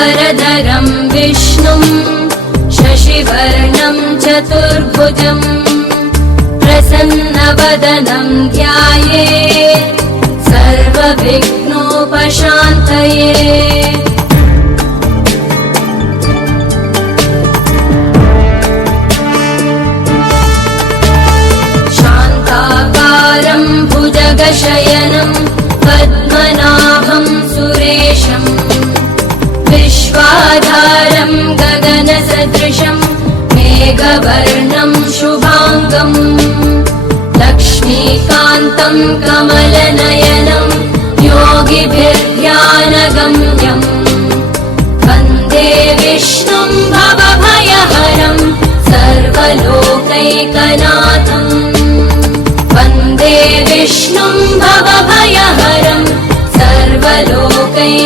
शुक्लाम्बरधरं विष्णुं शशिवर्णं चतुर्भुजं प्रसन्नवदनं ध्यायेत् सर्वविघ्नोपशान्तये। शान्ताकारं भुजगशयनं पद्मनाभं सुरेशं विश्वाधारं गगनसदृशं मेघवर्णं शुभाङ्गं लक्ष्मीकान्तं कमलनयनं योगिभिर्ध्यानगम्यं वन्दे विष्णुं भवभयहरं सर्वलोकैकनाथं वन्दे विष्णुं भवभयहरं सर्वलोकैकनाथम्।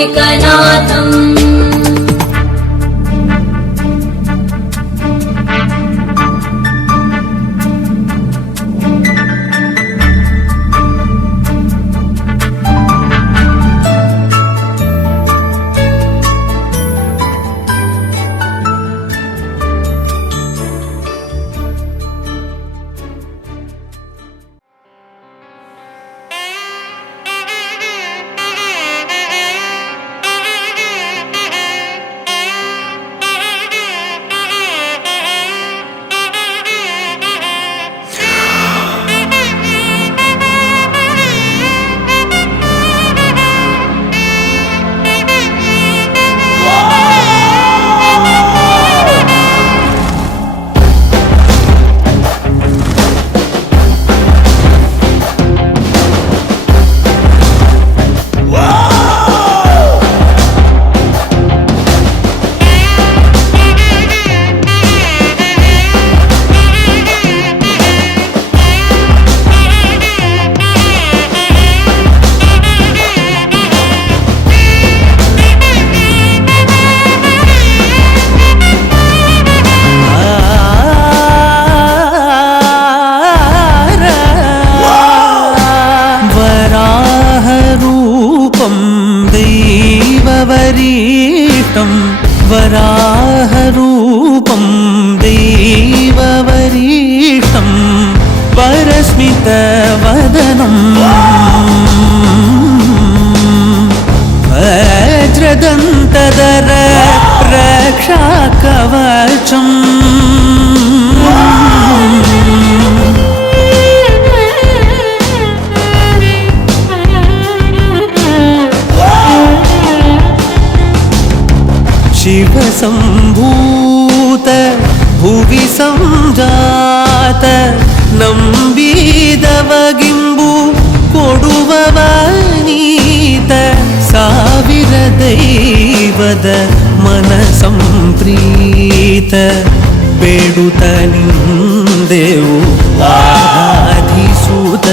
वराहरूपं दैववरीष्टं वरस्मितवदनं वज्रदन्तधर रक्षाकवचम् शिवसम्भूत भुवि संजात नम्बिदवगिम्बु कोडुववनीत ಸಾವಿರ ದೈವದ ಮನಸಂಪ್ರೀತ ಬೇಡುತ್ತ ನಿಂದೆವು ಆರಾಧಿಸುತ್ತ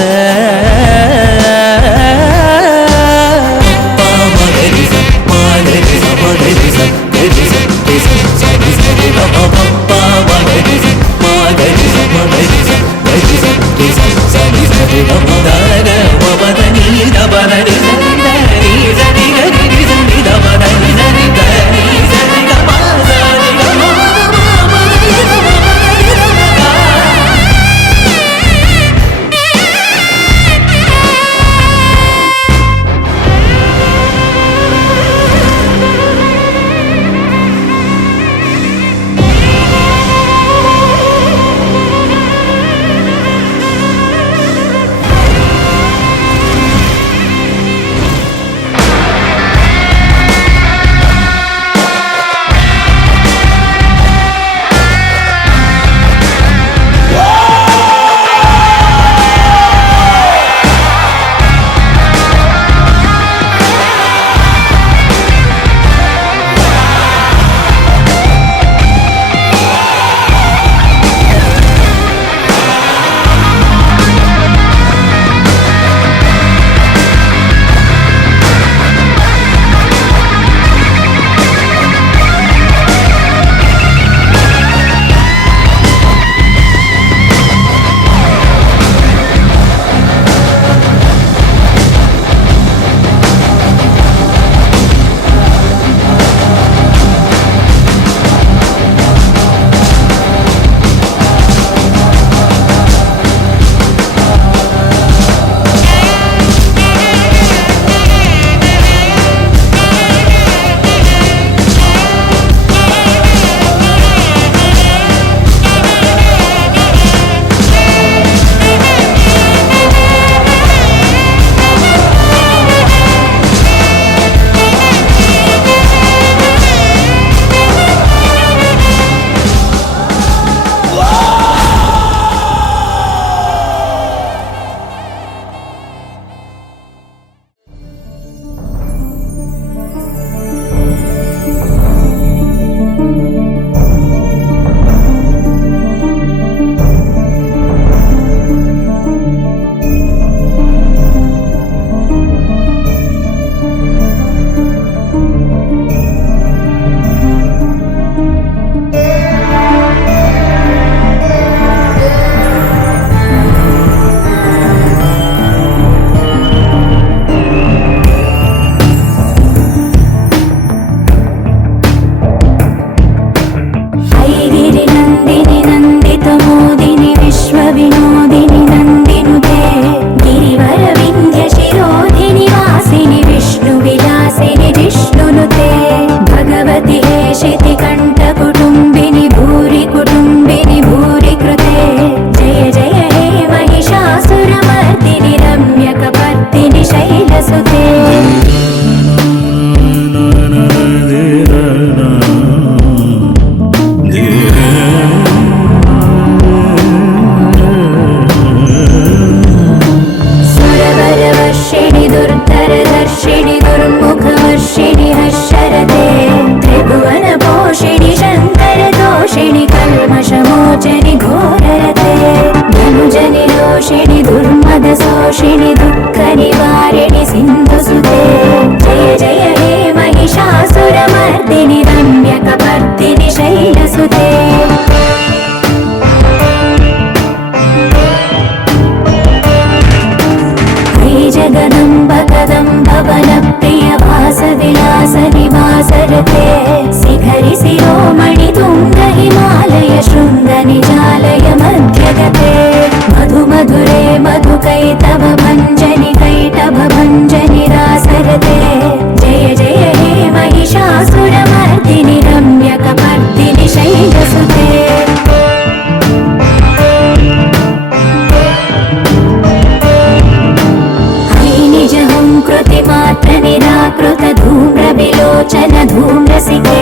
लोचन धूम्रसिके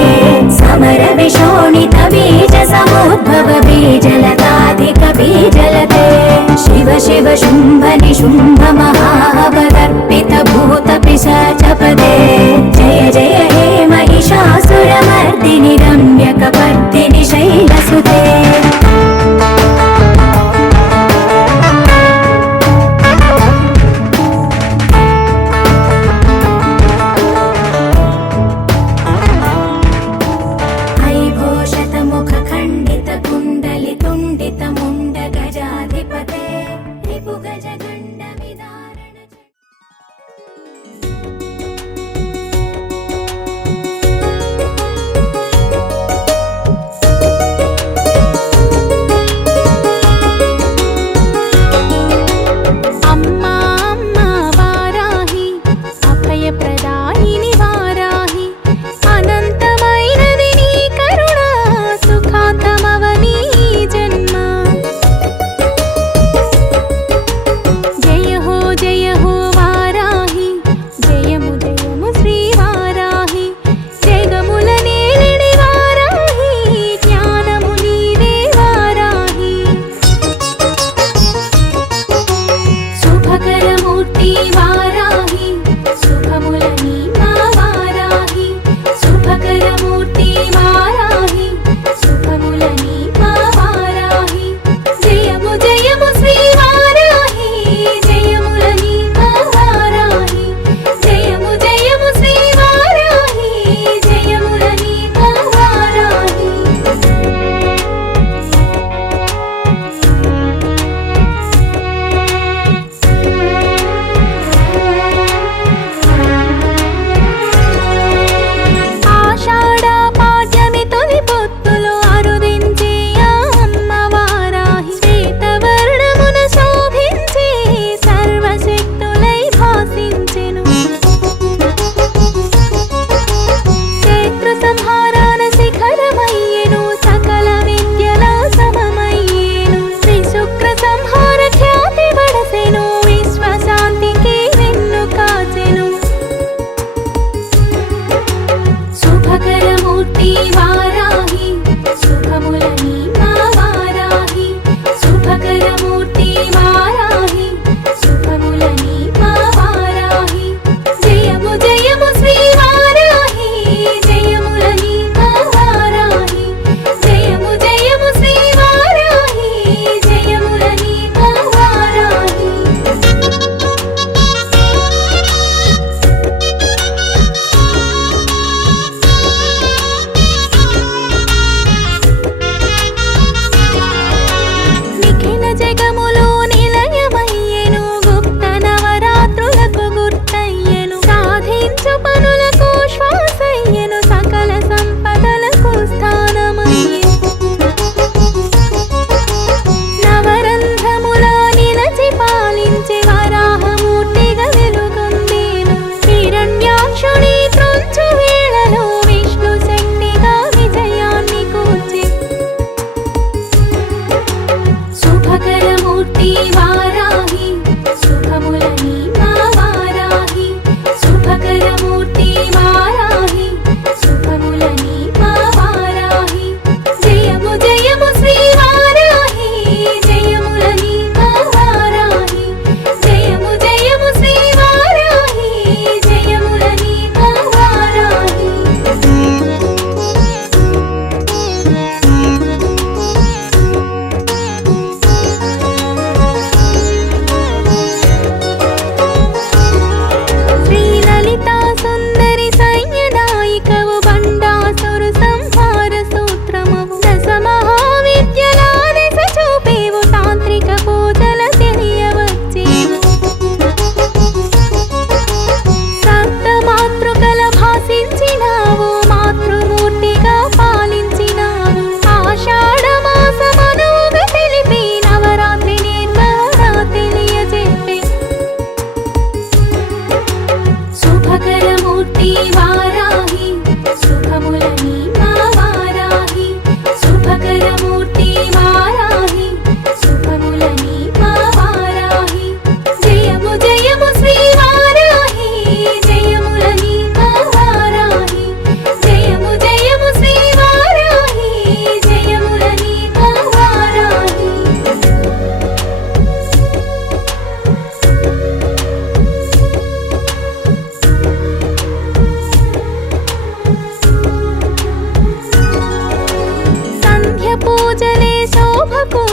समर विशोणित बीज समुद्भव बीजलताधिक बीजलते शिव शिव शुम्भ निशुम्भ महावदर्पित भूत पिशाचपदे जय जय हे महिषासुरमर्दिनि रम्यकपर्दिनि शैलसुते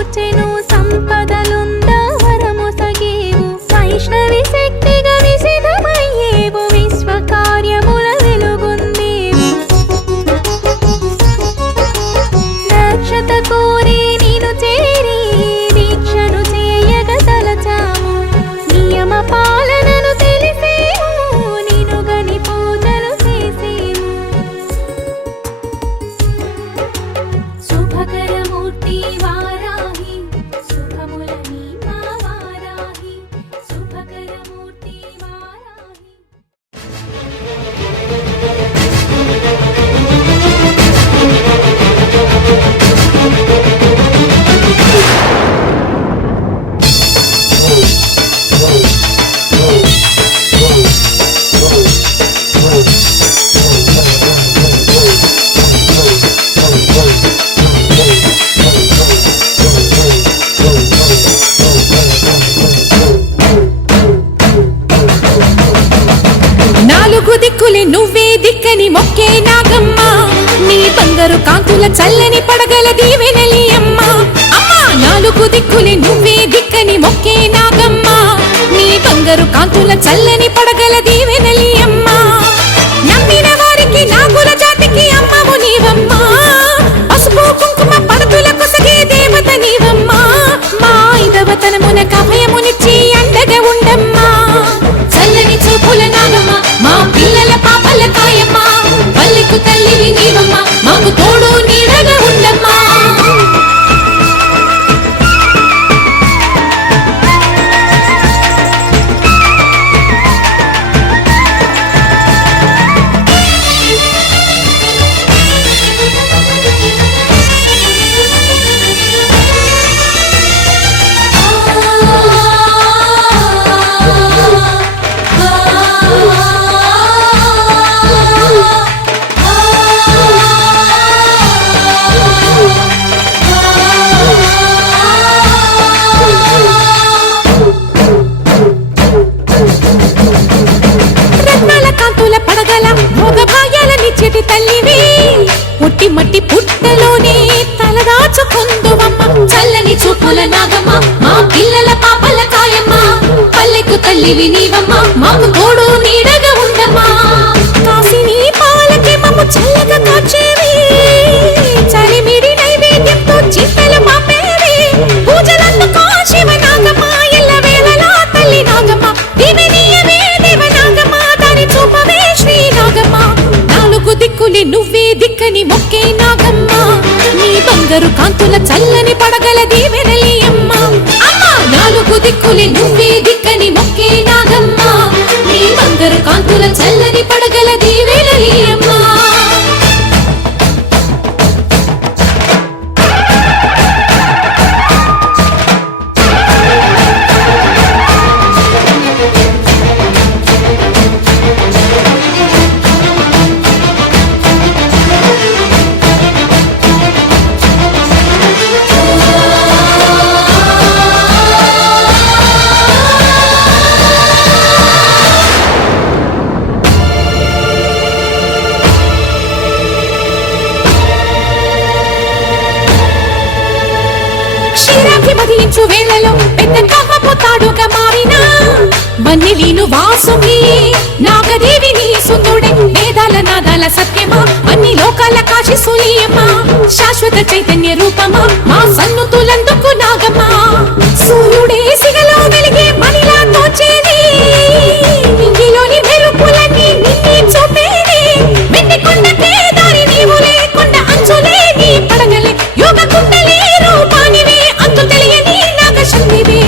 తీర్చెను సంపదలుంద వరము సగేవు వైష్ణవి శక్తిగా విసిదమయ్యేవు విశ్వ కార్యముల వెలుగొందేవు రక్షత కోరి నిను చేరి దీక్షను చేయగ తలచాము నియమ పాలనను తెలిసేము నిను గని పూజలు చేసేము శుభకరమూర్తి వారాహి శుభములని మా వారాహి శుభకరమూర్తి వారాహి నాలుగు దిక్కులే నువ్వే దిక్కని మొక్కే నాగమ్మ నీ బంగారు కాంతుల చల్లని పడగల దీవెనలి అమ్మ అమ్మా నాలుగు దిక్కులే నువ్వే దిక్కని మొక్కే నాగమ్మ నీ బంగారు కాంతుల చల్లని పడగల దీవెనలి అమ్మ నమ్మిన వారికి నాగుల జాతికి అమ్మవు నీవమ్మ పసుపు కుంకుమ పడతుల కొసగే దేవత నీవమ్మ మా ఐదవతనమున కభయమునిచ్చి అండగా ఉండమ్మా చల్లని చూపుల నాగమ్మ మా పిల్లల పాపల కాయమ్మ పల్లెకు తల్లివి నీవమ్మ మాకు తోడు నీడగా ఉండమ్మా రత్నాల కాంతుల పడగల భోగ భాగ్యాలని చెటి తల్లివి పుట్టి మట్టి పుట్టలోనే తలదాచుకుందువమ్మ చల్లని చూపుల నాగమ్మ మా పిల్లల పాపల కాయమ్మ పల్లెకు తల్లివి నీవమ్మ మాకు తోడు నీడగా ఉండమ్మా కాసిని పాలకి మమ్ము చల్లగా కాచేవి చలిమిడి నైవేద్యంతో చిత్తలు పాపేవి పూజలందుకో శివ నాగమ్మ ఎల్ల వేళలా తల్లి నాగమ్మ దివెనీయవే దేవ నాగమ్మ దాని చూపవే శ్రీ నాగమ్మ నాలుగు దిక్కులే నువ్వే దిక్కని మొక్కే నాగమ్మ నీ బంగారు కాంతుల చల్లని పడగల దీవెనలి అమ్మ అమ్మ నాలుగు దిక్కులే నువ్వే దిక్కని మొక్కే నాగమ్మ నీ బంగారు కాంతుల చల్లని పడగల దీవెనలి అమ్మ క్షీరాబ్ది మదిలించు వేళలో పెద్ద కవ్వపు తాడుగా మారినా వన్నెలీను వాసుకి నాగదేవి నీ సుందుడే వేదాల నాదాల సత్యమా అన్ని లోకాల కాశి సులీయమా శాశ్వత చైతన్య రూపమా మా సన్నుతులందుకు నాగమ్మా సూర్యుడే సిగలో వెలిగే మణిలా తోచేది ఇంగిలోని వెలుపులన్నీ నిన్నే చూపేది వెండి కొండకే దారి నీవులే కొండ అంచులే నీ పడగలే యోగ కుండలే రూపానివే అంతు తెలియని నాగశక్తివే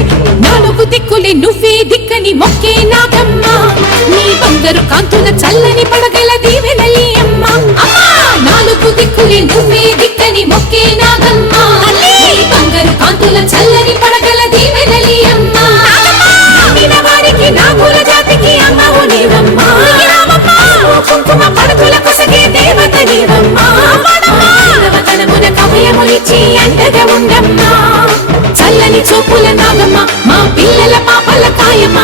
నాలుగు దిక్కులే నువ్వే దిక్కని మొక్కే నాగమ్మ నీ బంగారు కాంతుల చల్లని పడగల దీవెనలి అమ్మ అమ్మా నాలుగు దిక్కులే నువ్వే దిక్కని మొక్కే నాగమ్మ నీ బంగారు కాంతుల చల్లని పడగల దీవెనలి అమ్మ నమ్మిన వారికి నాగుల జాతికి అమ్మవు నీవమ్మ కుంకుమ పడతుల కొసగే దేవత నీవమ్మ దేవతనమున కభయమునిచ్చి అండగా ఉండమ్మా చల్లని చూపుల నాగమ్మ మా పిల్లల పాపల కాయమ్మ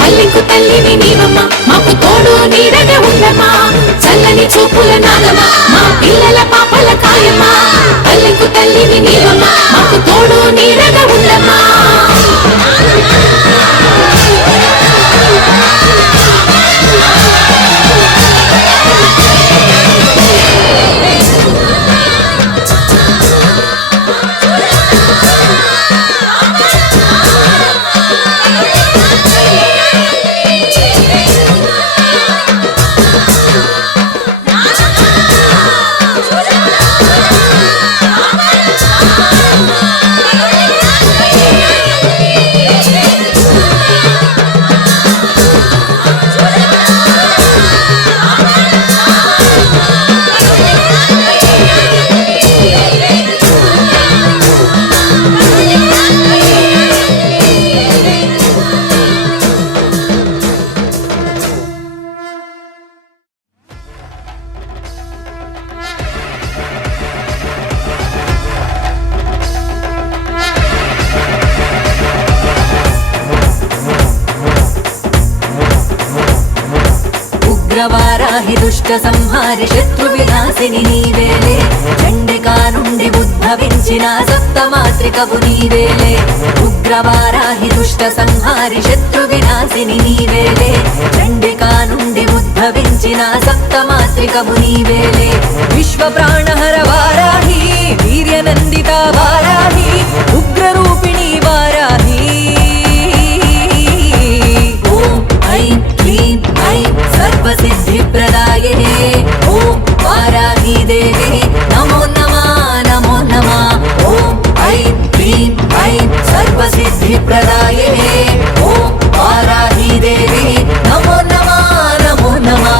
పల్లెకు తల్లివి నీవమ్మ మాకు తోడు నీడగా ఉండమ్మా చల్లని చూపుల నాగమ్మ మా పిల్లల పాపల కాయమ్మ పల్లెకు తల్లివి నీవమ్మ మాకు తోడు నీడ ఉగ్రవారాహి దుష్ట సంహారి శత్రు వినాశిని నీవేలే చండికా నుండి ఉద్భవించిన సప్తమాత్రికవు నీవేలే ఉగ్రవారాహి దుష్ట సంహారి శత్రు వినాశిని నీవేలే చండికా నుండి ఉద్భవించిన సప్తమాత్రికవు నీవేలే విశ్వ ప్రాణహర వారాహి వీర్యనందిత వారాహి ఉగ్రరూపిణి వారాహి ఓం ఐం క్లీం ఐం సర్వసిద్ధిప్రదాయినే ఓం వారాహి దేవి నమో నమః నమో నమః ఓం ఐం క్లీం ఐం సర్వసిద్ధిప్రదాయినే ఓం వారాహి దేవి నమో నమః నమో నమః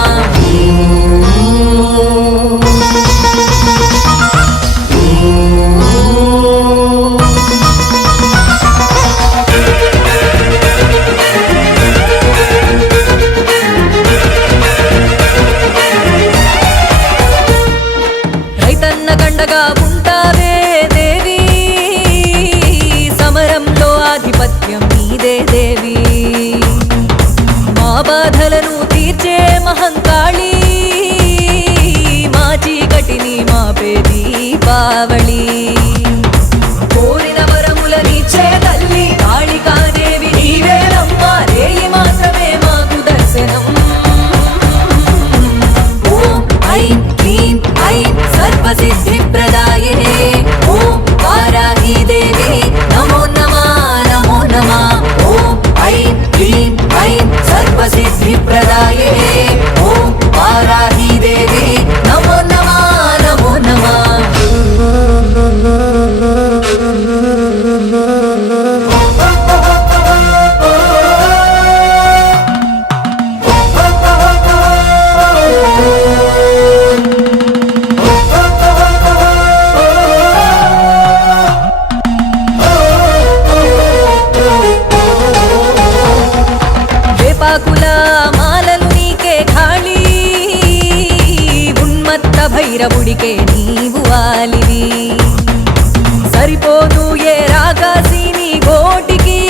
రైతన్న గండగా ఉంటావే దేవి సమరంలో ఆధిపత్యం నీదే దేవి మా బాధలను తీర్చే మహంకాళి మా చీకటిని మాపే దీపావళి కోరిన వరములనిచ్చే తల్లి కాళికాదేవి నీవేనమ్మా రేయి మాత్రమే మాకు దర్శనం ఓం ఐం క్లీం ఐం సర్వసిద్ధిప్రదాయినే ఓం వారాహి దేవి నమో నమః నమో నమః ఓం ఐం క్లీం ఐం సర్వసిద్ధిప్రదాయినే ఓం వారాహి దేవి నమో నమః నమో నమః వేపాకుల మాలలు నీకే ఖాళీ ఉన్మత్త భైరవుడికే నీవు వాలివి సరిపోదు ఏ రాకాసిని గోటికి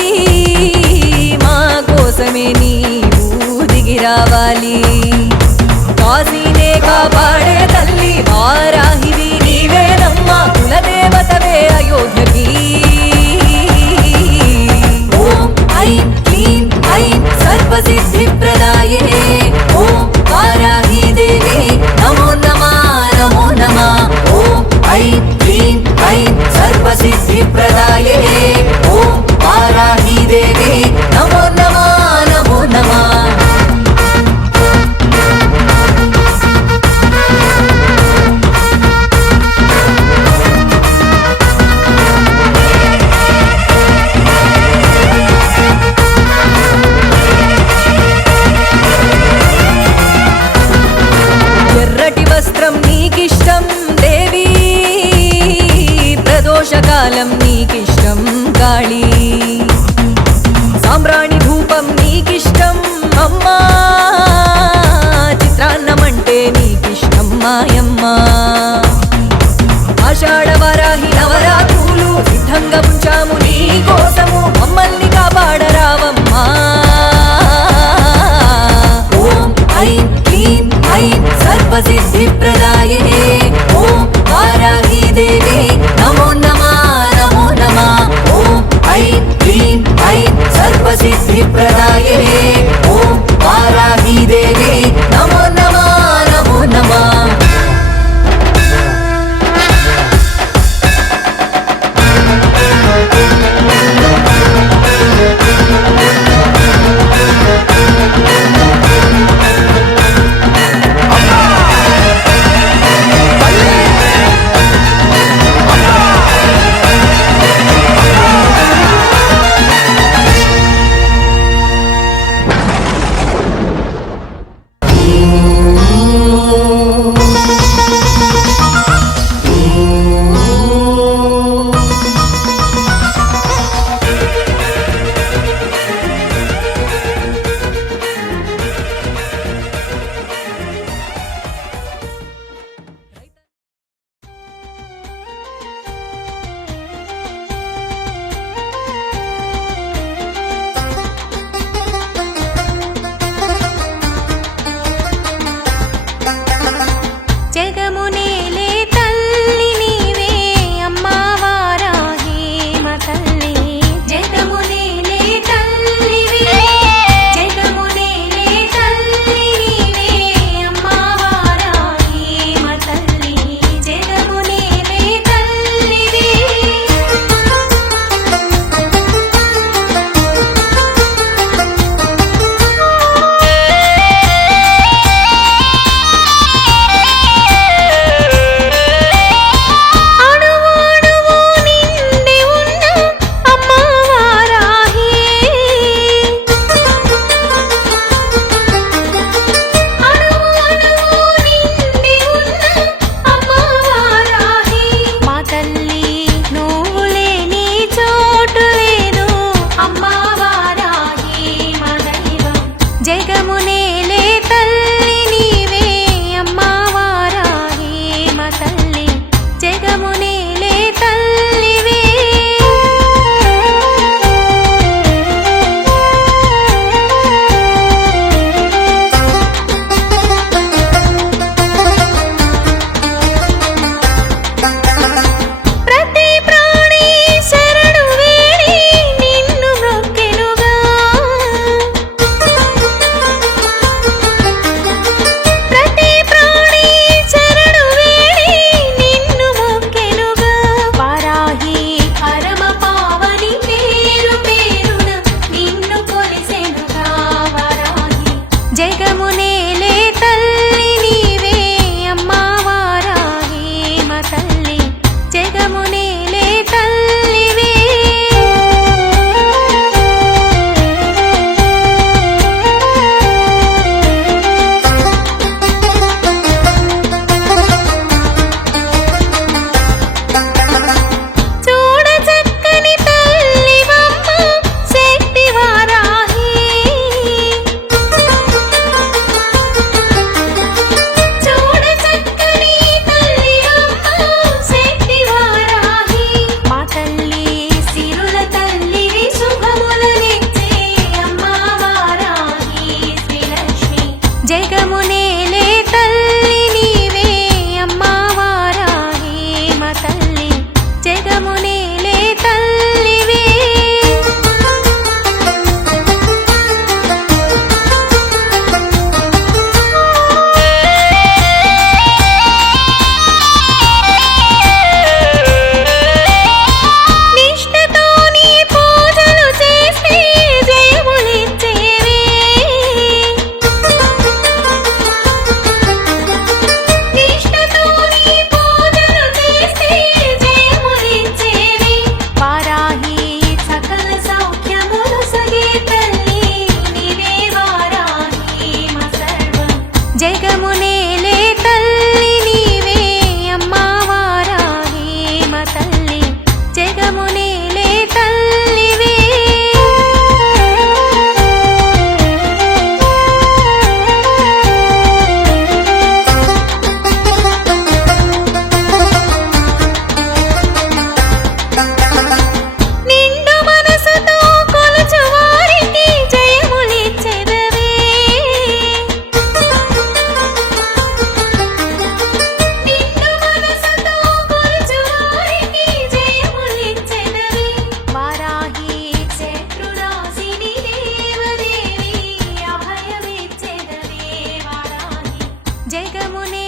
మా కోసమే నీవు దిగి రావాలి కాశీనే కాపాడే తల్లి వారాహివి నీవేనమ్మా కులదేవతవే అయోధ్యకి ఓం ఐం క్లీం ఐం సర్వసిద్ధిప్రదాయినే ఓం వారాహి దేవి నమో నమః నమో నమః ఓం ఐం క్లీం ఐం సర్వసిద్ధిప్రదాయినే ఓం వారాహి దేవి నమో నమః నమో నమః ఎర్రటి వస్త్రం నీకిష్టం దేవి ప్రదోషకాలం నీకిష్టం కాళీ సాంబ్రాణి ధూపం నీకిష్టం అమ్మా చిత్రాన్నమంటే నీకిష్టం మాయమ్మ ఆషాఢ వరాహి నవరాత్రులు సిద్ధంగా ఉంచాము నీ కోసము మమ్మల్ని కాపాడరావమ్మా ఓం ఐం క్లీం ఐం సర్వసిద్ధిప్రదాయినే ఓం వారాహి దేవి నమో నమః నమో నమః ఓం ఐం క్లీం ఐం సర్వసిద్ధిప్రదాయినే ఓం వారాహి దేవి నమో నమః నమో నమః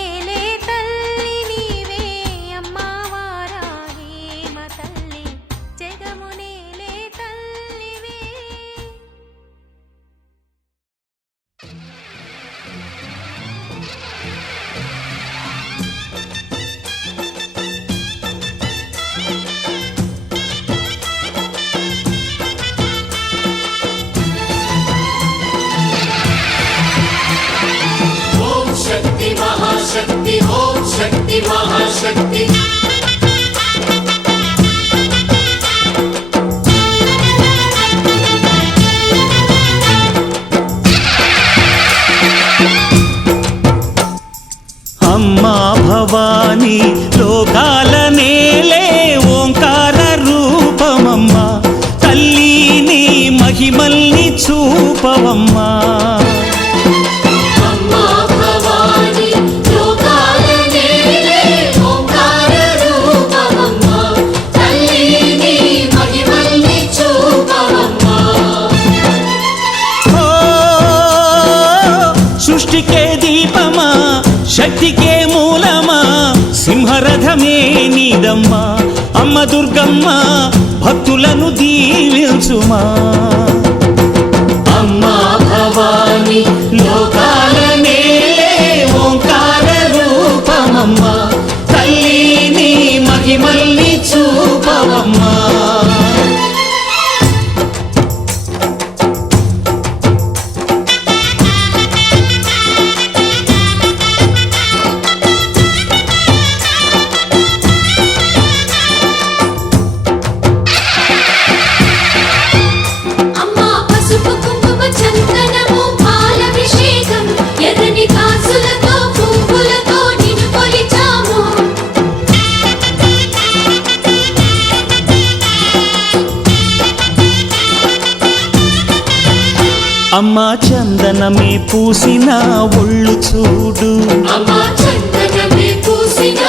నేలే తల్లి నీవే అమ్మా వారాహి మా తల్లి జగము నేలే తల్లివే. शक्ति महाशक्ति ओम शक्ति महाशक्ति అమ్మా భవానీ లోకాల నేలే ఓంకార రూపమమ్మా తల్లి నీ మహిమల్ని చూపవమ్మా. अम्मा भवानी लोकाल नेले ओंकार रूपमम्मा तल्ली महिमल्नि चूपवम्मा. ఓ సృష్టికే దీపమా శక్తికే మూలమా సింహరథమే నీదమ్మా అమ్మ దుర్గమ్మ భక్తులను దీవించుమా. అమ్మా భవానీ లోకాల నేలే ఓంకార రూపమమ్మా తల్లి నీ మహిమల్ని చూపవమ్మా. अम्मा पसुपु कुंकुम चंदनमु पालाभिषेकं ఎర్రని కాసులతో పువ్వులతో నిన్ను కొలిచాము. అమ్మా చందనమే పూసిన ఒళ్ళు చూడు అమ్మా చందనమే పూసిన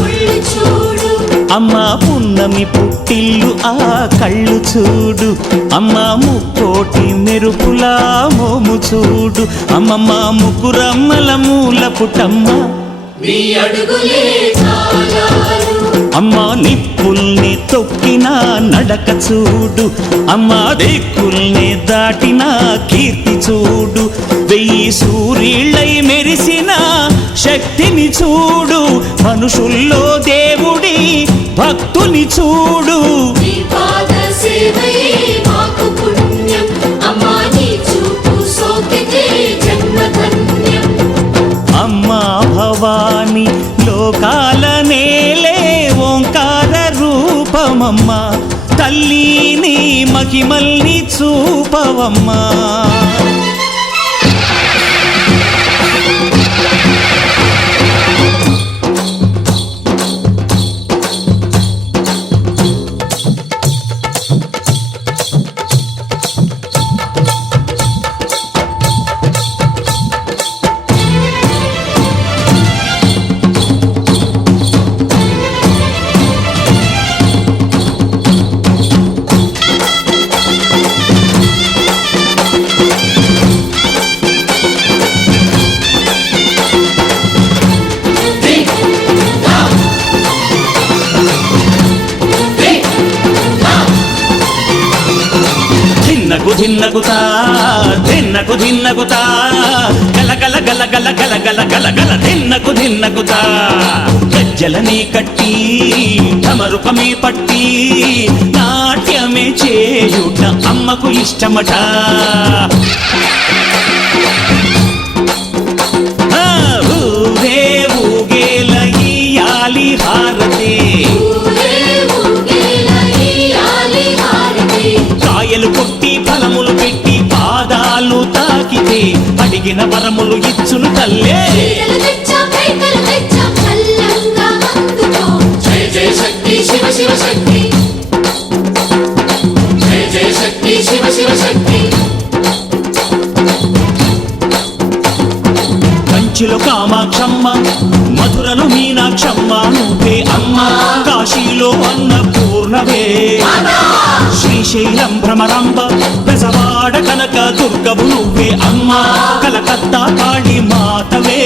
ఒళ్ళు చూడు. అమ్మా పున్నమి పుట్టిల్లు ఆ కళ్ళు చూడు అమ్మా ముక్కోటి మెరుపులా మోము చూడు అమ్మమ్మ ముగ్గురమ్మల మూల పుట్టమ్మ నీ అడుగులే చాలాలు. అమ్మా నిప్పుల్ని తొక్కిన నడక చూడు అమ్మా దిక్కుల్ని దాటిన కీర్తి చూడు 1000 సూర్యుళ్ళై మెరిసిన శక్తిని చూడు మనుషుల్లో దేవుడి భక్తుని చూడు. నీ పాద సేవయే మాకు పుణ్యం అమ్మా నీ చూపు సోకితే జన్మధన్యం. అమ్మా భవానీ లోకాల నేలే ఓంకార రూపమమ్మా తల్లి నీ మహిమల్ని చూపవమ్మా. ధిన్నగుతా ధిన్నగుతా గల గల గల గల గల గల గల గల ధిన్నగుతా గజ్జలని కట్టి ఢమరుకమే పట్టి నాట్యమే చేయుట అమ్మకు ఇష్టమట. ఊరే ఊగేల ఇయ్యాలి హారతి కాయలు కొట్టి ఫలములు పెట్టి పాదాలు తాకితే అడిగిన వరములు ఇచ్చును తల్లే. జయ జయ శక్తి శివ శివ శక్తి జయ జయ శక్తి శివ శివ శక్తి. కంచిలో కామాక్షమ్మ మధురలో మీనాక్షమ్మ నువ్వే అమ్మ కాశీలో అన్నపూర్ణవే శ్రీశైలం భ్రమరాంబ బెజవాడ కనక దుర్గవు నువ్వే అమ్మ కలకత్తా కాళీ మాతవే.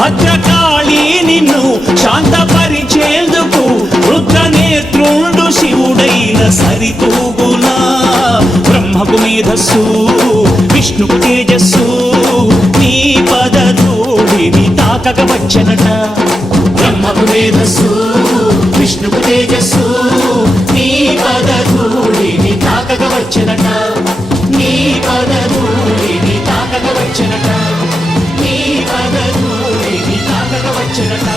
భద్రకాళి నిన్ను శాంతపరిచేందుకు రుద్ర నేత్రుండు శివుడైన సరితూగునా బ్రహ్మకు మేధస్సు విష్ణుకు తేజస్సు నీ పదధూళిని తాకక వచ్చనట బ్రహ్మకు మేధస్సు విష్ణుకు తేజస్సు నీ పదధూళిని తాకక వచ్చనట నీ పదధూళిని తాకక వచ్చనట నీ పదధూళిని తాకక వచ్చనట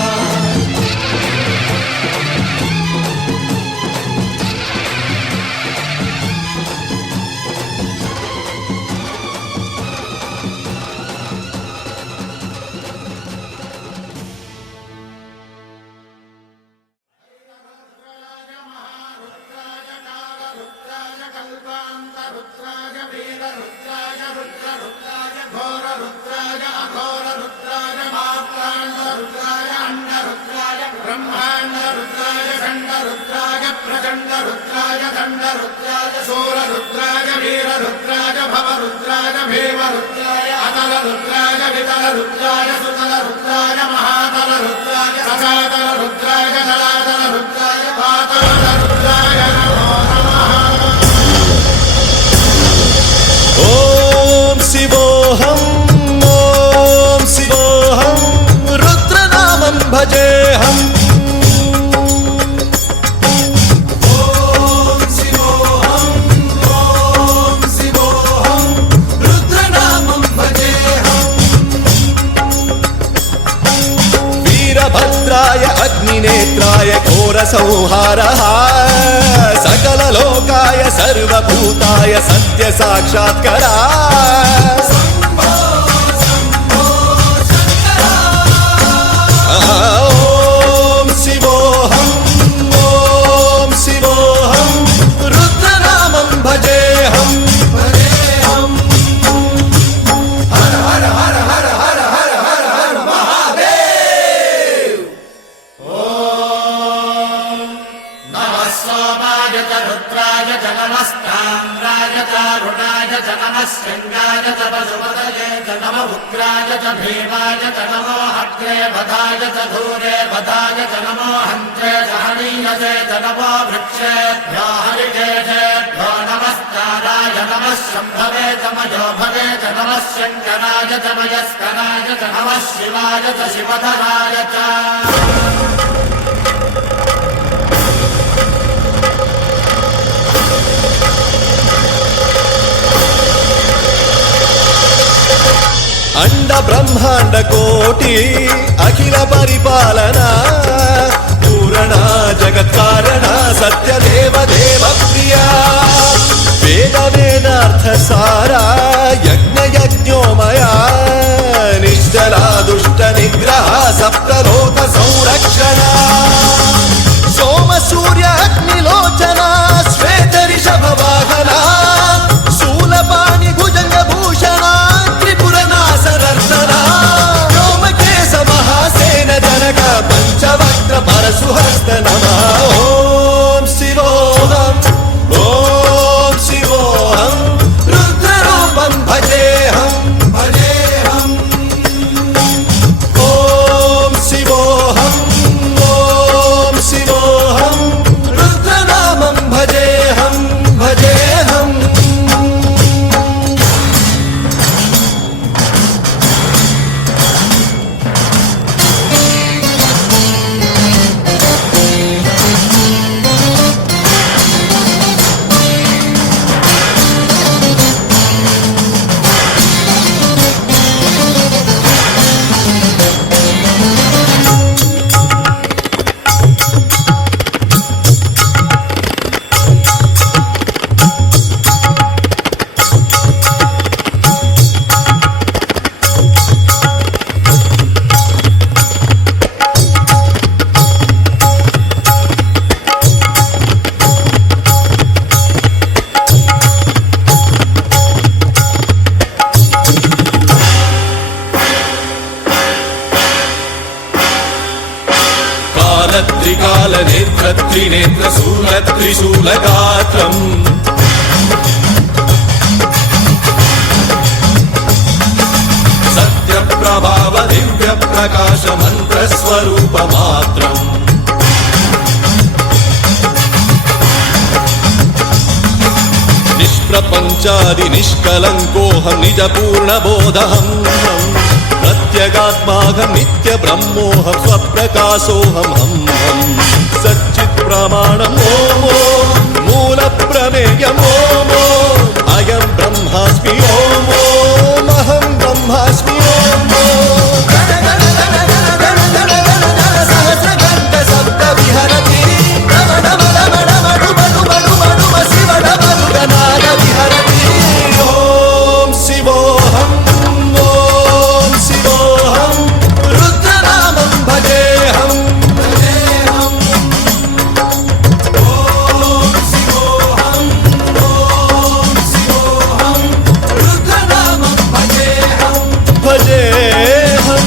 ఓం శివోహం ఓం శివోహం రుద్రనామం భజేహం ఓం శివోహం ఓం శివోహం రుద్రనామం భజేహం వీరభద్రాయ అగ్నినేత్రాయ ఘోర సంహారః సకల లోకాయ సర్వభూతాయ సత్య సాక్షాత్కరా ఓం శివోహం ఓం శివోహం రుద్రనామం భజేహం భజేహం హర హర హర హర హర హర హర హర మహాదేవ్ सोमाय च रुद्राय च नमस्ताम्राय च रुणाय च नमः शृङ्गाय च पशुपतये च नम उग्राय च भीमाय च नमो हग्रे वधाय च धूरे वधाय च नमो हन्त्रे च हनीयसे च नमो वृक्षेभ्यो हरिकेशेभ्यो नमस्काराय नमः शम्भवे च मयो भवे च नमः शङ्कराय च मयस्कराय च नमः शिवाय च शिवधराय च అండ బ్రహ్మాండ కోటి అఖిల పరిపాలన పూరణ జగత్కారణ సత్యదేవ దేవ ప్రియ వేద వేదార్థ సారా యజ్ఞ యజ్ఞోమయా నిశ్చలా దుష్ట నిగ్రహ సప్తలోక సంరక్షణ సోమ సూర్య అగ్నిలోచన శ్వేత రిషభ వాహన శూలపాణి భుజంగ భూషణ జనక పంచవక్ర పరశుహస్త నమః ఓం శివోహం ఓం శివోహం రుద్రరూపం భజేహం భజేహం ఓం శివోహం ఓం శివోహం రుద్రనామం భజేహం భజేహం త్రికాలనేత్ర త్రినేత్ర శూల త్రిశూలగాత్రం సత్య ప్రభావ దివ్య ప్రకాశ మంత్ర స్వరూప మాత్రం నిష్ప్రపంచాది నిష్కలంకోహం నిజ పూర్ణ బోధహం ప్రత్యగాత్మాహం నిత్య బ్రహ్మోహం స్వప్రకాశోహం హం సచ్చిత్ ప్రమాణం ఓమో మూల ప్రమేయమోమో అయం బ్రహ్మాస్మి ఓమో మహం బ్రహ్మాస్మి ఓమో సహస్రకంఠ శబ్ద విహరతి ఓం శివోహం ఓం శివోహం రుద్రనామం భజేహం ఓం శివోహం ఓం శివోహం రుద్రనామం భజేహం భజేహం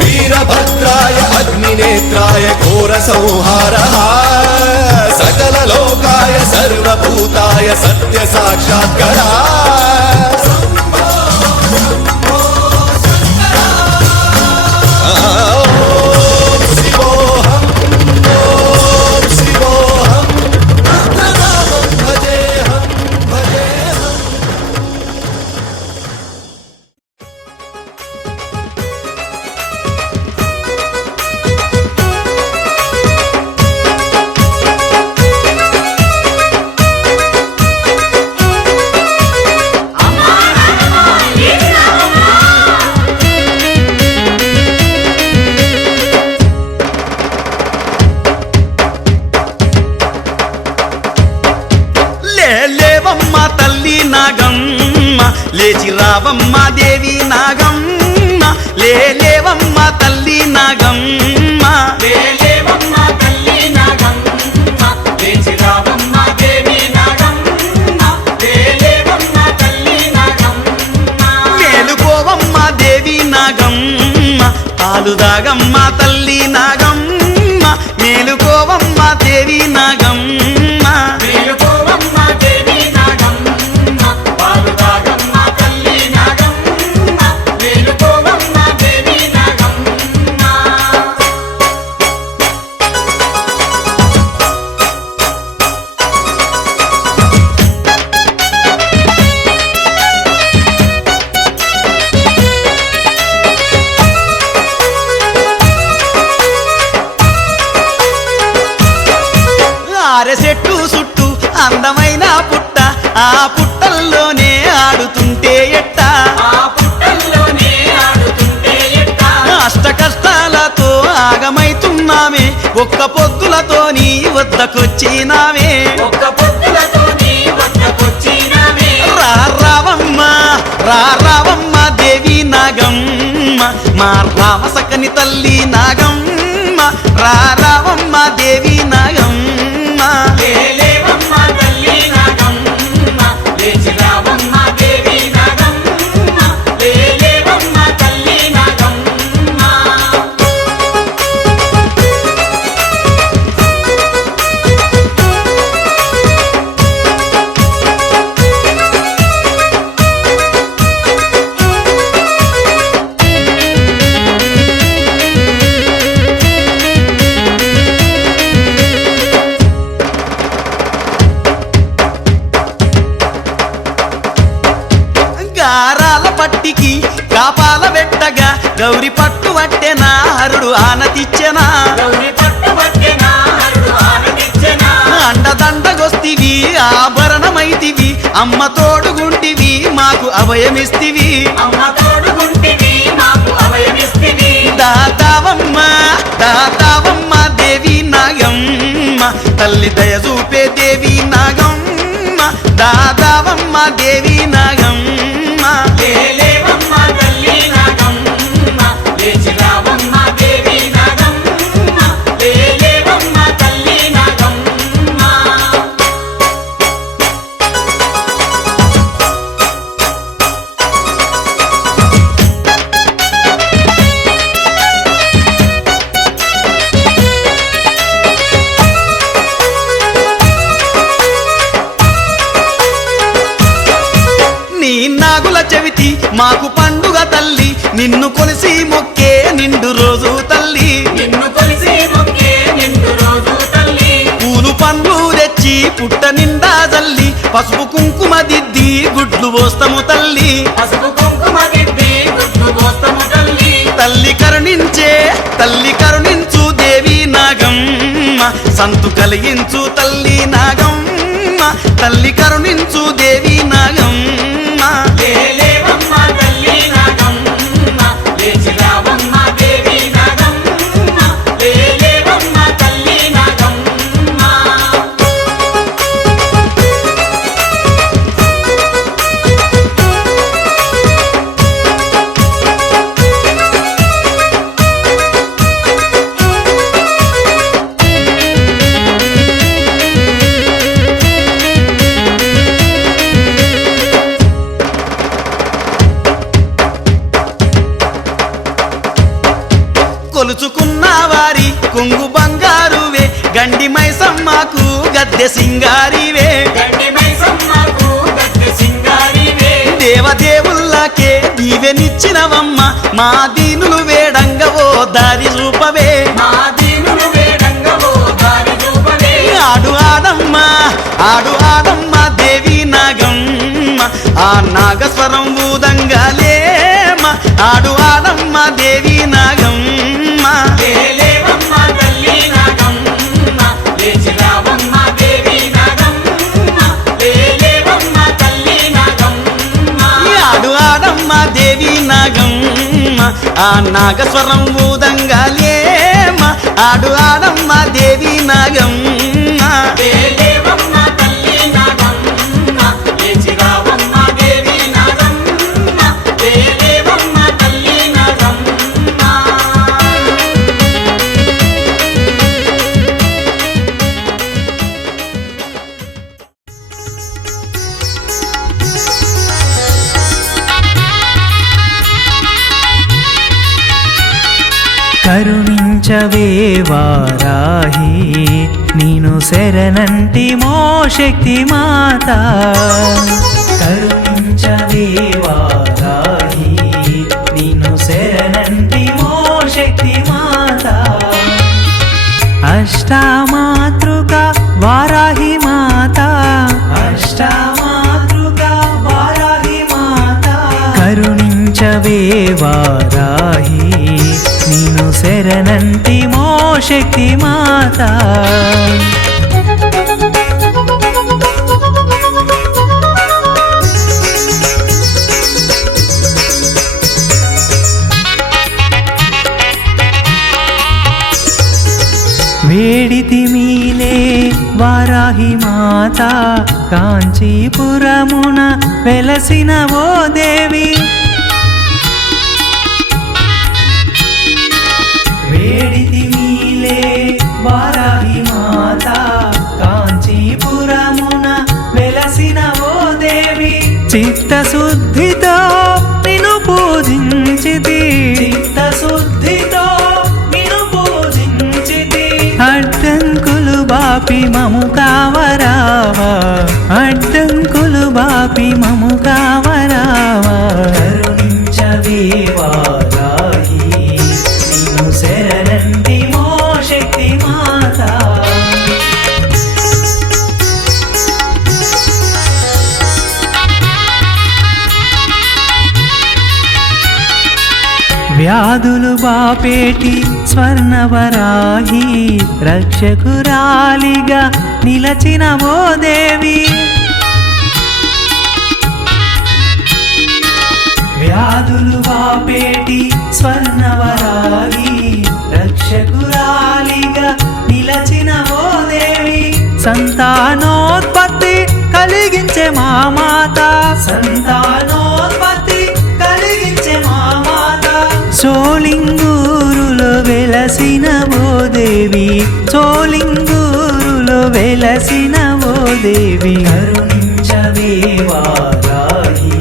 వీరభద్రాయ అగ్నినేత్రాయ ఘోర సంహారః సకల లోకాయ సర్వభూతాయ సత్య సాక్షాత్కరా ఓం శివోహం ఓం శివోహం రుద్రనామం భజేహం భజేహం లేవమ్మ తల్లి నాగమ్మ లేచి రావమ్మ దేవి నాగమ్మ లేవమ్మ తల్లి నాగమ్మ లేవమ్మ తల్లి నాగమ్మ లేచి రావమ్మ దేవి నాగమ్మ లేవమ్మ తల్లి నాగమ్మ మేలుకోవమ్మ దేవి నాగమ్మ పాలు దాగమ్మ తల్లి నాగమ్మ మేలుకోవమ్మ దేవి నాగమ్మ చెట్టు చుట్టూ అందమైన పుట్ట ఆ పుట్టల్లోనే ఆడుతుంటే ఎట్ట అష్ట కష్టాలతో ఆగమైతున్నామే ఒక్క పొద్దులతోని వద్దకొచ్చినామే రావమ్మ దేవి నాగమ్మ మా రామసకని తల్లి నాగమ్మ రావమ్మ దేవి నాగమ్మ గారాల పట్టికి కాపాల పెట్టగా గౌరి పట్టు పట్టెనా హరుడు ఆనతిచ్చెనా అండదండగొస్తివి ఆభరణమైతివి అమ్మ తోడుగుంటివి మాకు అభయమిస్తివి దాతావమ్మ దేవి నాగమ్మ తల్లి దయ చూపే దేవి నాగమ్మ దాదావమ్మ దేవి నాగమ్మ చెవితి మాకు పండుగ తల్లి నిన్ను కొలిసి మొక్కే నిండు రోజు తల్లి నిన్ను కొలిసే మొక్కే నిండు రోజు తల్లి పూలు పండ్లు తెచ్చి పుట్ట నిండా జల్లి పసుపు కుంకుమ దిద్ది గుడ్లు పోస్తాము తల్లి పసుపు కుంకుమ దిద్ది గుడ్లు పోస్తాము తల్లి తల్లి కరుణించు దేవి నాగమ్మ సంతు కలిగించు తల్లి నాగమ్మ తల్లి కరుణించు దేవి నాగమ్మ లేవమ్మ తల్లి నాగమ్మ లేచి రావమ్మ దేవి నాగమ్మ లేవమ్మ తల్లి నాగమ్మ కొలుచుకున్న వారి కొంగు బంగారువే గండి మైసమ్మకు గద్దె సింగారివే గడ్డి మైసమ్మకు గద్దె సింగారివే దేవదేవుల్లాకే దీవెనిచ్చినవమ్మ మా దీనులు వేడంగవో దారి చూపవే మా దీనులు వేడంగవో దారి చూపవే ఆడు ఆడమ్మ దేవి నాగమ్మ ఆ నాగస్వరం ఊదంగాలేమ ఆడు ఆడమ్మ దేవి నాగమ్మ లేవమ్మ తల్లి నాగమ్మ లేచి రావమ్మ దేవి నాగమ్మ లేవమ్మ తల్లి నాగమ్మ ఆడు ఆడమ్మ దేవి నాగమ్మ ఆ నాగస్వరం ఊదంగాలేమ ఆడు ఆడమ్మ దేవి నాగమ్మ లేవమ్మ తల్లి నాగమ్మ లేచి రావమ్మ దేవి నాగమ్మ లేవమ్మ తల్లి నాగమ్మ కరుణించవే వారాహి నీను శరణంటి మో శక్తి మాత కరుణించవే వారాహి నీను శరణంటి మో శక్తి మాత అష్టమాతృక వారాహి మాత అష్టమాతృక వారాహి మాత కరుణించవే వారాహి నీను శరణంటి మో శక్తి మాత వేడితి మీలే వారాహి మాత కాంచీపురమున వెలసిన ఓ దేవి వేడితి మీలే వారాహి మాత కాంచీపురమున వెలసిన ఓ దేవి చిత్తశుద్ధితో నిన్ను పూజించితి చిత్తశుద్ధితో నిన్ను పూజించితి అడ్డంకులు బాపి మము కావరావా అడ్డంకులు బాపి మము కావరావా కరుణించవే వారాహి నీను శరణంటి మో శక్తి మాత వ్యాధులు బాపేటి స్వర్ణవరాహి రక్షకురాలిగా నిలచిన ఓ దేవి వ్యాధులు బాపేటి స్వర్ణవరాహి రక్షకురాలిగా నిలచిన ఓ దేవి సంతానోత్పత్తి కలిగించే మా మాత సంతానోత్పత్తి కలిగించే మా మాత సోలింగూరులో వెలసిన ఓ దేవి సోలింగూరులో వెలసిన ఓ దేవి కరుణించవే వారాహి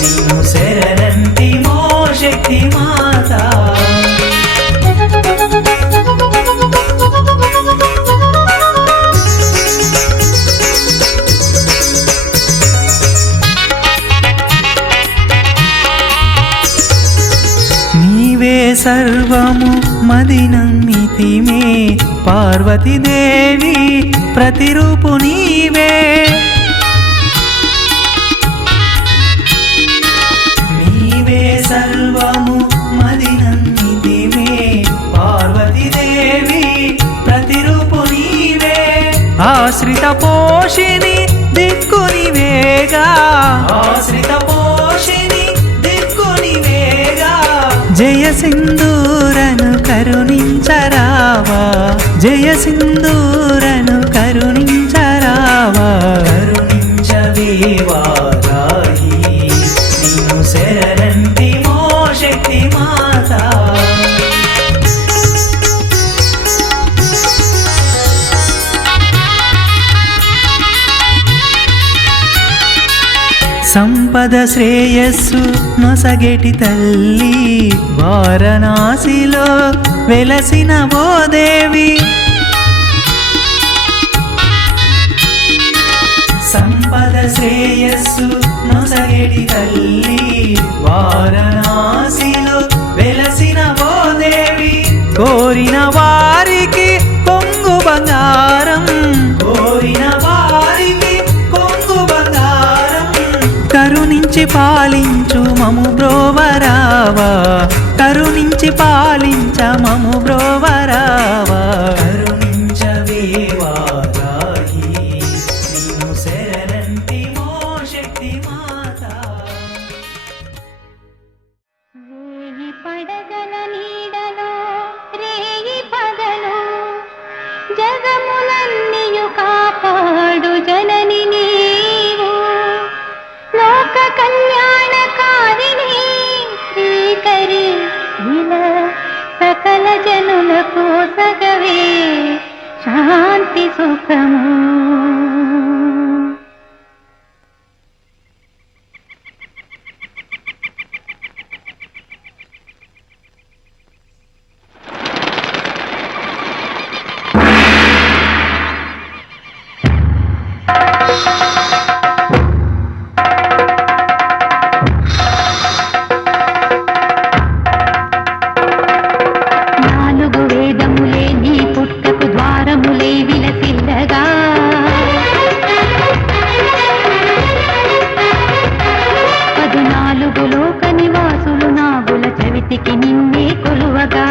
నీను శరణంటి మో శక్తి మాత నీవే సర్వము మది నమ్మితిమే పార్వతీదేవి ప్రతిరూపు నీవే నీవే సర్వము మది నమ్మితిమే పార్వతీదేవి ప్రతిరూపు నీవే ఆశ్రిత పోషిని దిక్కునివేగా ఆశ్రిత పోషిని దిక్కునివేగా జయ సింధూరను కరుణించరావా జయ సింధూరను కరుణించరావా కరుణించవేవా రాయి నిన్ను శరణంటి మో శక్తి మాత సంపద శ్రేయస్సు నొసగెటి తల్లి వారణాసిలో వెలసిన ఓ దేవి సంపద శ్రేయస్సు నొసగెటి తల్లి వారణాసిలో వెలసిన ఓ దేవి కోరిన వారికి కొంగు బంగారం కోరిన వారికి కొంగు బంగారం కరుణించి పాలించు మము బ్రోవరావా కరుణించి పాలించ మము బ్రోవరావా కరుణించవేవా రాయి నిన్ను శరణంటి మో శక్తి మాత వేయి పడగల నీడలో రేయి పగలు జగములన్నీయు కాపాడు జనని నీవు లోక కళ్యాణకారిణి శ్రీకరి ఇలా సకల జనులకు సగవే శాంతి సుఖము నాలుగు వేదములే నీ పుట్టకు ద్వారములే విలసిల్లగా పదునాలుగు లోక నివాసులు నాగుల చవితికి నిన్నే కొలువగా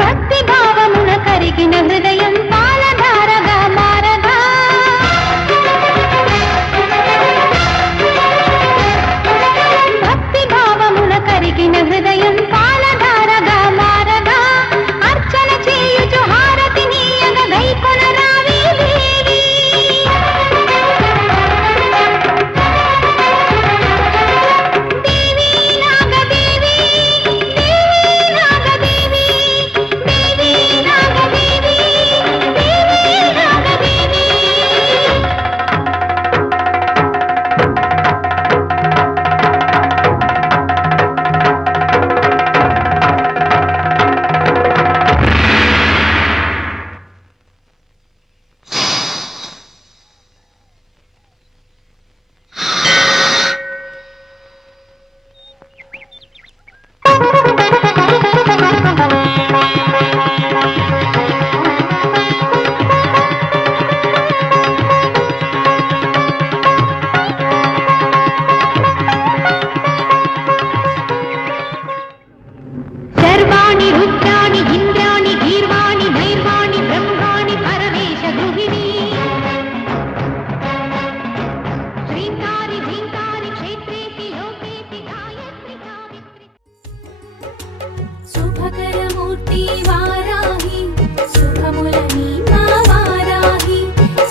భక్తి భావమున కరిగిన హృదయం పాలధారగా మారగా భక్తి భావమున కరిగిన హృదయం పాలధారగా మారగా అర్చన చేయుచు హారతి నీయగ గైకొనరావే దేవి దేవి నాగదేవి దేవి నాగదేవి దేవి నాగదేవి దేవి నాగదేవి सर्वाणि रुद्राणि इन्द्राणि गीर्वाणि नैर्वाणि ब्रह्माणि परमेश गृहिणी श्रीङ्गारि ह्रीङ्गारि क्षेत्रेति लोकेति गायत्रि सावित्रि శుభకరమూర్తి వారాహి శుభములని మా వారాహి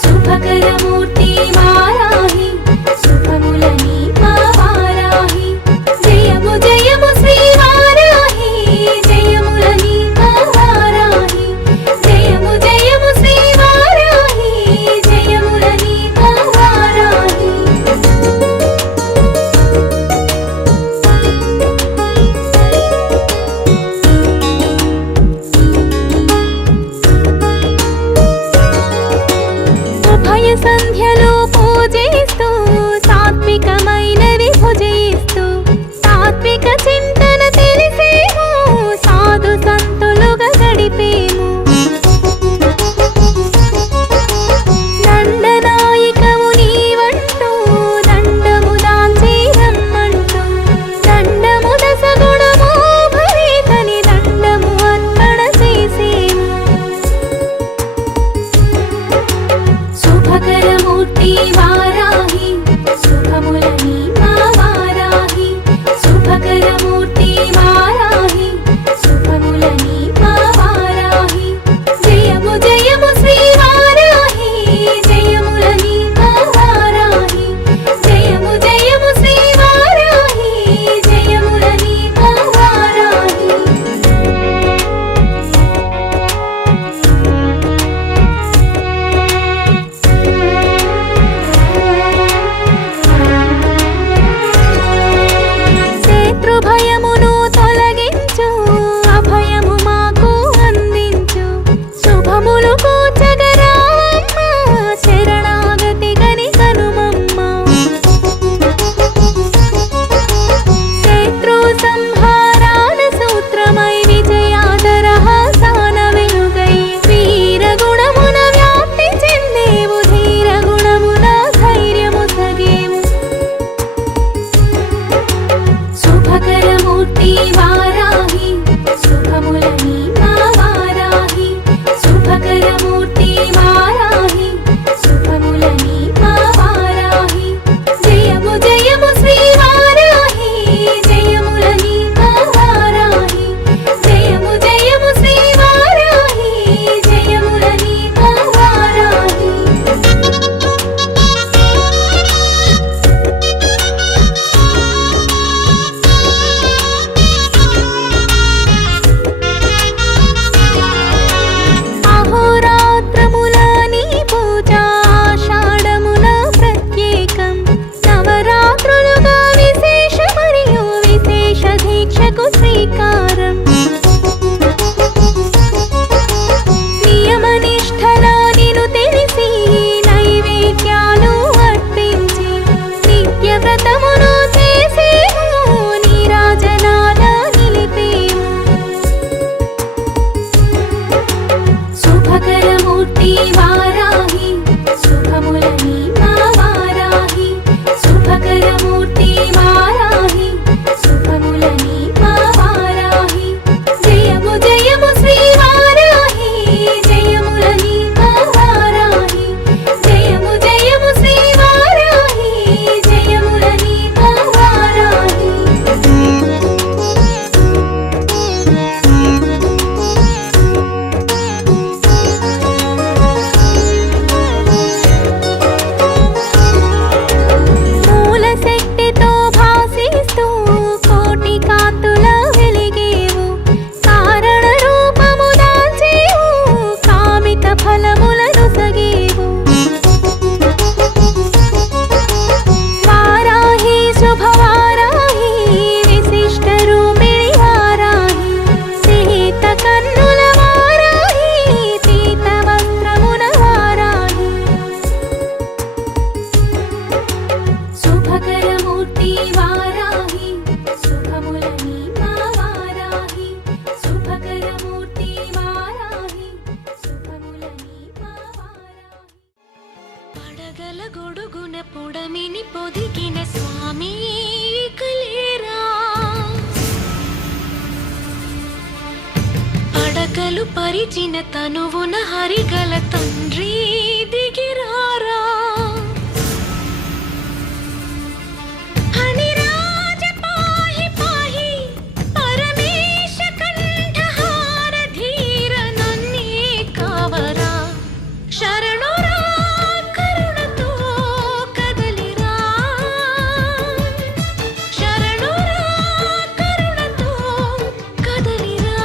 శుభకరమూర్తి వారాహి శుభములని మా వారాహి జయము జయము శ్రీ వారాహి జయములని మా వారాహి జయము జయము శ్రీ వారాహి జయములని మా వారాహి ఉభయ సంధ్యలో పూజిస్తూ సాత్వికమైనవి పడగల గొడుగున పొడమిని పొదిగిన స్వామి ఇకలేరా పడగలు పరిచిన తనువున హరిగల తండ్రి దిగిరారా హనిరాజ పాహి పాహి పరమేశ కంఠహార ధీర నన్నే కావరా శరణురా కరుణతో కదలిరా శరణురా కరుణతో కదలిరా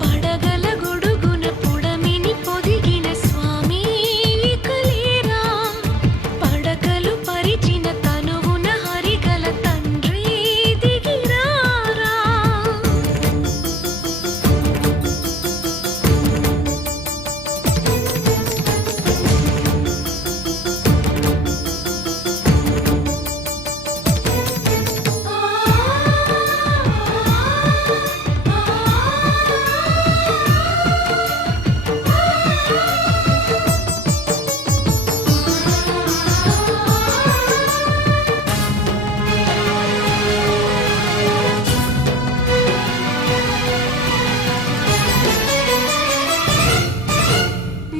పడగల గొడుగున పొడమిని పొదిగిన స్వామి ఇకలేరా పడగలు పరిచిన తనువున హరిగల తండ్రి దిగిరారా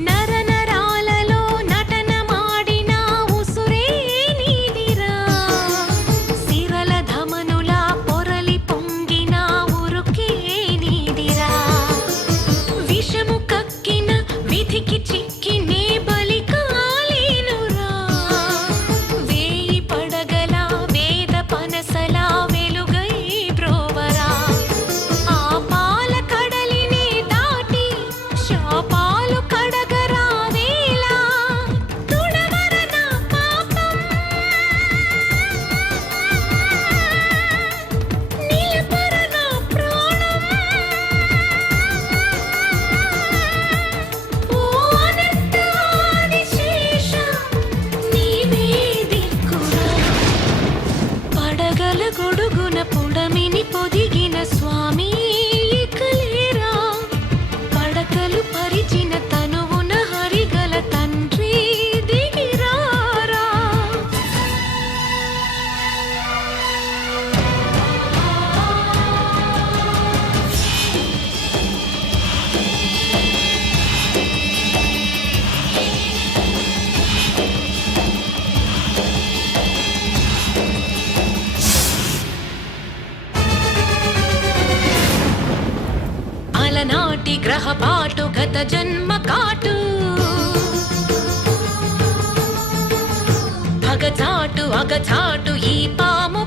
నరనరాలలో నటన మాడిన ఉసురే నీదిరా సిరల ధమనుల పొరలి పొంగిన ఉరుకే నీదిరా విషము కక్కిన విధికి చిక్కినే బలి కాలేనురా వేయి పడగల వేద పనసల వెలుగై బ్రోవరా ఆ పాల కడలినే దాటి శాపాలు కడగరా వేళ తుడవర నా పాపం నిలపర నా ప్రాణం ఓ అనంతాది శేష నీవే దిక్కురా పడగల గొడుగున పొడమిని పొదిగిన స్వామి ఇకలేరా పడకలు పరిచిన తనువున హరిగల తండ్రి దిగిరారా అలనాటి గ్రహపాటు గత జన్మ కాటు అగచాటు ఈ పాము